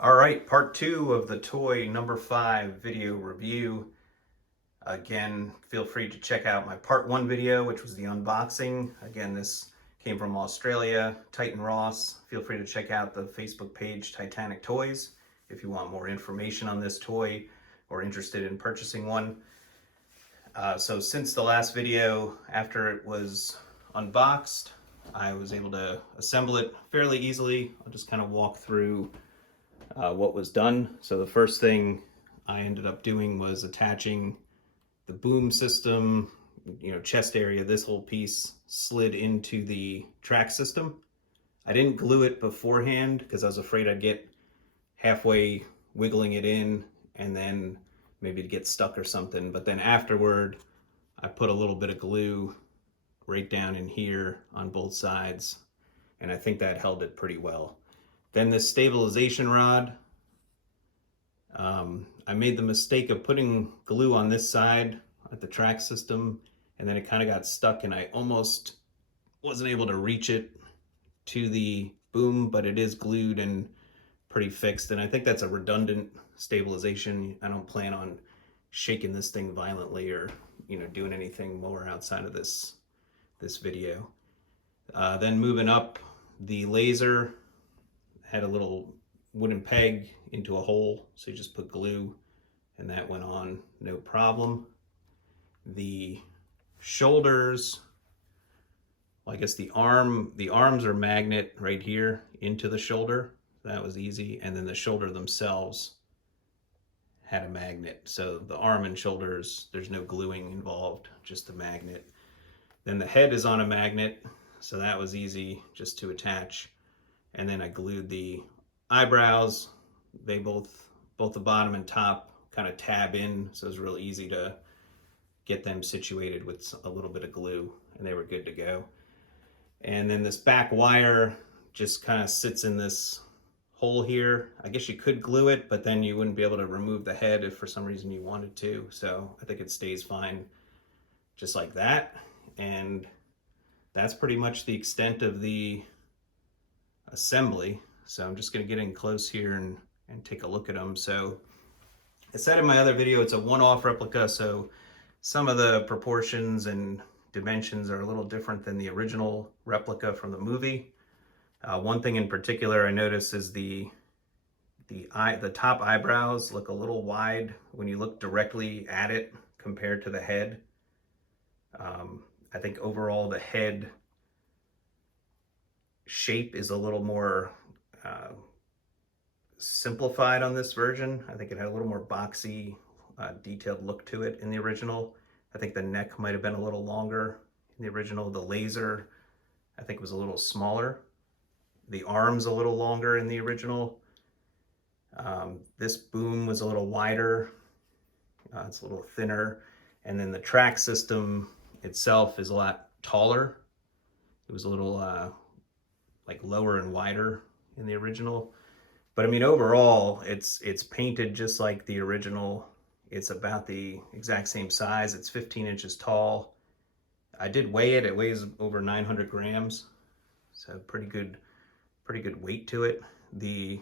All right, part two of the toy number 5 video review. Again, feel free to check out my part 1 video, which was the unboxing. Again, this came from Australia, Titan Ross. Feel free to check out the Facebook page, Titanic Toys, if you want more information on this toy or interested in purchasing one. So since the last video, after it was unboxed, I was able to assemble it fairly easily. I'll just kind of walk through what was done. So the first thing I ended up doing was attaching the boom system, chest area. This whole piece slid into the track system. I didn't glue it beforehand because I was afraid I'd get halfway wiggling it in and then maybe it'd get stuck or something. But then afterward, I put a little bit of glue right down in here on both sides, and I think that held it pretty well. Then this stabilization rod, I made the mistake of putting glue on this side at the track system, and then it kind of got stuck and I almost wasn't able to reach it to the boom, but it is glued and pretty fixed. And I think that's a redundant stabilization. I don't plan on shaking this thing violently or doing anything more outside of this video. Then moving up, the laser had a little wooden peg into a hole, so you just put glue and that went on no problem. The shoulders, well, I guess the arms are magnet right here into the shoulder. That was easy. And then the shoulder themselves had a magnet. So the arm and shoulders, there's no gluing involved, just a magnet. Then the head is on a magnet, so that was easy just to attach. And then I glued the eyebrows. They both the bottom and top kind of tab in, so it was real easy to get them situated with a little bit of glue, and they were good to go. And then this back wire just kind of sits in this hole here. I guess you could glue it, but then you wouldn't be able to remove the head if for some reason you wanted to. So I think it stays fine just like that. And that's pretty much the extent of the assembly. So I'm just going to get in close here and take a look at them. So I said in my other video, it's a one-off replica, so some of the proportions and dimensions are a little different than the original replica from the movie. One thing in particular I noticed is the top eyebrows look a little wide when you look directly at it compared to the head. I think overall the head shape is a little more simplified on this version. I think it had a little more boxy, detailed look to it in the original. I think the neck might have been a little longer in the original. The laser, I think, was a little smaller. The arms a little longer in the original. This boom was a little wider. It's a little thinner. And then the track system itself is a lot taller. It was a little like lower and wider in the original. But I mean, overall, it's painted just like the original. It's about the exact same size. It's 15 inches tall. I did weigh it. It weighs over 900 grams. So pretty good weight to it. The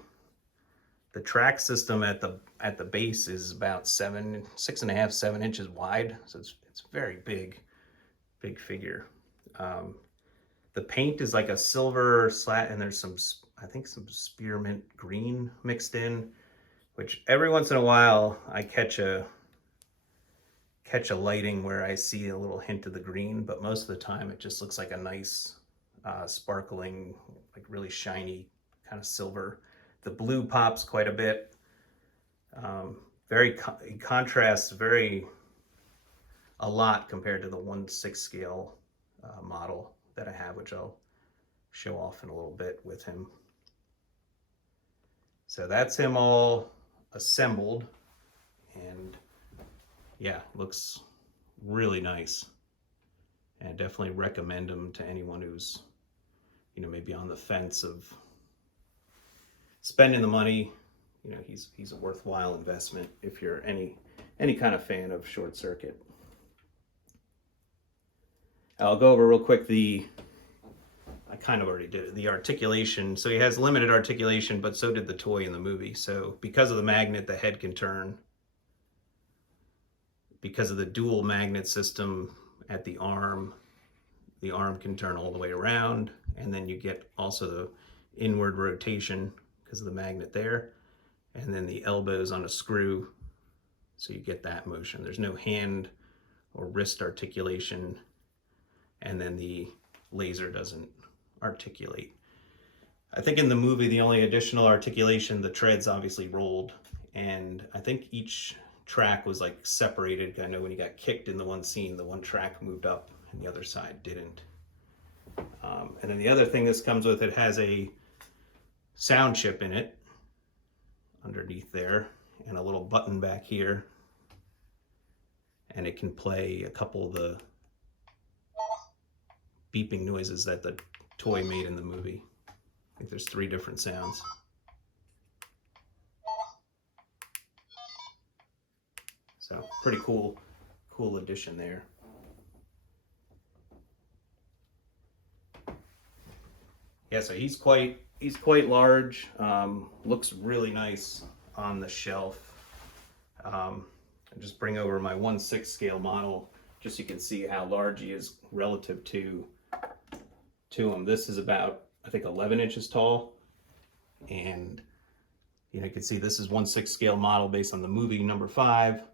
track system at the base is about 6.5, 7 inches wide. So it's very big figure. The paint is like a silver slat, and there's I think some spearmint green mixed in, which every once in a while I catch a lighting where I see a little hint of the green, but most of the time it just looks like a nice sparkling, like really shiny kind of silver. The blue pops quite a bit. It contrasts a lot compared to the 1/6 scale model that I have, which I'll show off in a little bit with him. So that's him all assembled, and yeah, looks really nice. And I definitely recommend him to anyone who's maybe on the fence of spending the money. He's a worthwhile investment if you're any kind of fan of Short Circuit. I'll go over real quick the I kind of already did it. The articulation, so he has limited articulation, but so did the toy in the movie. So because of the magnet, the head can turn. Because of the dual magnet system at the arm can turn all the way around, and then you get also the inward rotation because of the magnet there, and then the elbows on a screw, so you get that motion. There's no hand or wrist articulation, and then the laser doesn't articulate. I think in the movie the only additional articulation, the treads obviously rolled, and I think each track was like separated. I know when he got kicked in the one scene, the one track moved up and the other side didn't. And then the other thing this comes with, it has a sound chip in it underneath there and a little button back here, and it can play a couple of the beeping noises that the toy made in the movie. I think there's 3 different sounds. So pretty cool addition there. Yeah, so he's quite large. Looks really nice on the shelf. I'll just bring over my 1/6 scale model, just so you can see how large he is relative to him. This is about, I think, 11 inches tall, and you can see this is 1/6 scale model based on the movie number 5,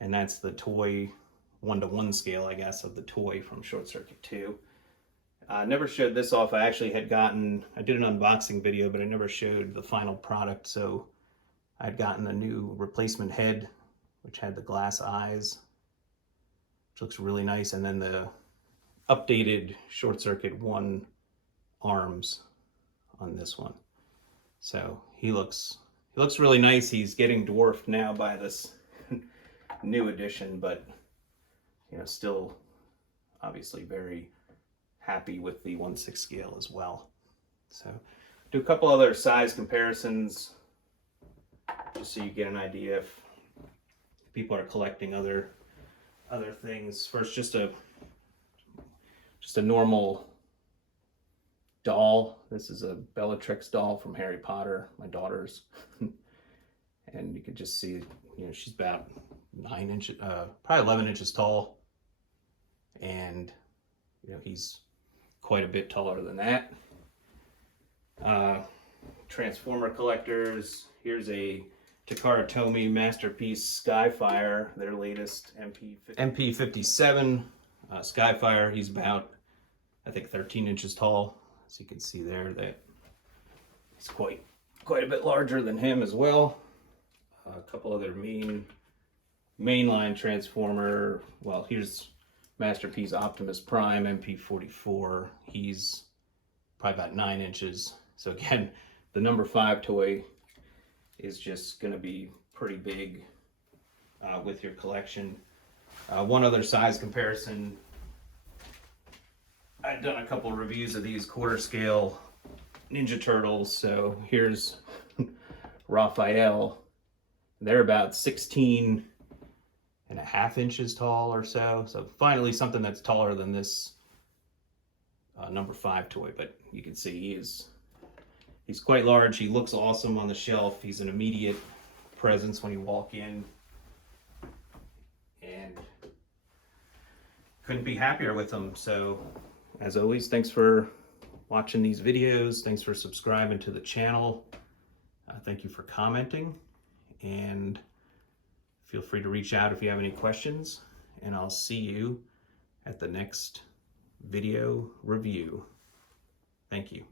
and that's the toy 1:1 scale, I guess, of the toy from Short Circuit 2. I never showed this off. I actually had gotten, I did an unboxing video, but I never showed the final product. So I'd gotten a new replacement head, which had the glass eyes, which looks really nice. And then the updated Short Circuit 1 arms on this one. So he looks really nice. He's getting dwarfed now by this new edition, but still obviously very happy with the 1/6 scale as well. So do a couple other size comparisons just so you get an idea if people are collecting other things. First, just a normal doll. This is a Bellatrix doll from Harry Potter, my daughter's. And you can just see, she's about 9 inches, probably 11 inches tall. And, he's quite a bit taller than that. Transformer collectors. Here's a Takara Tomy Masterpiece Skyfire, their latest MP57 Skyfire. He's about, I think, 13 inches tall. As you can see there, that he's quite a bit larger than him as well. A couple other mainline Transformer. Well, here's Masterpiece Optimus Prime MP44. He's probably about 9 inches. So again, the number 5 toy is just going to be pretty big with your collection. One other size comparison. I've done a couple of reviews of these quarter scale Ninja Turtles. So here's Raphael. They're about 16.5 inches tall or so. So finally something that's taller than this number 5 toy, but you can see he's quite large. He looks awesome on the shelf. He's an immediate presence when you walk in, and couldn't be happier with him. So as always, thanks for watching these videos. Thanks for subscribing to the channel. Thank you for commenting, and feel free to reach out if you have any questions, and I'll see you at the next video review. Thank you.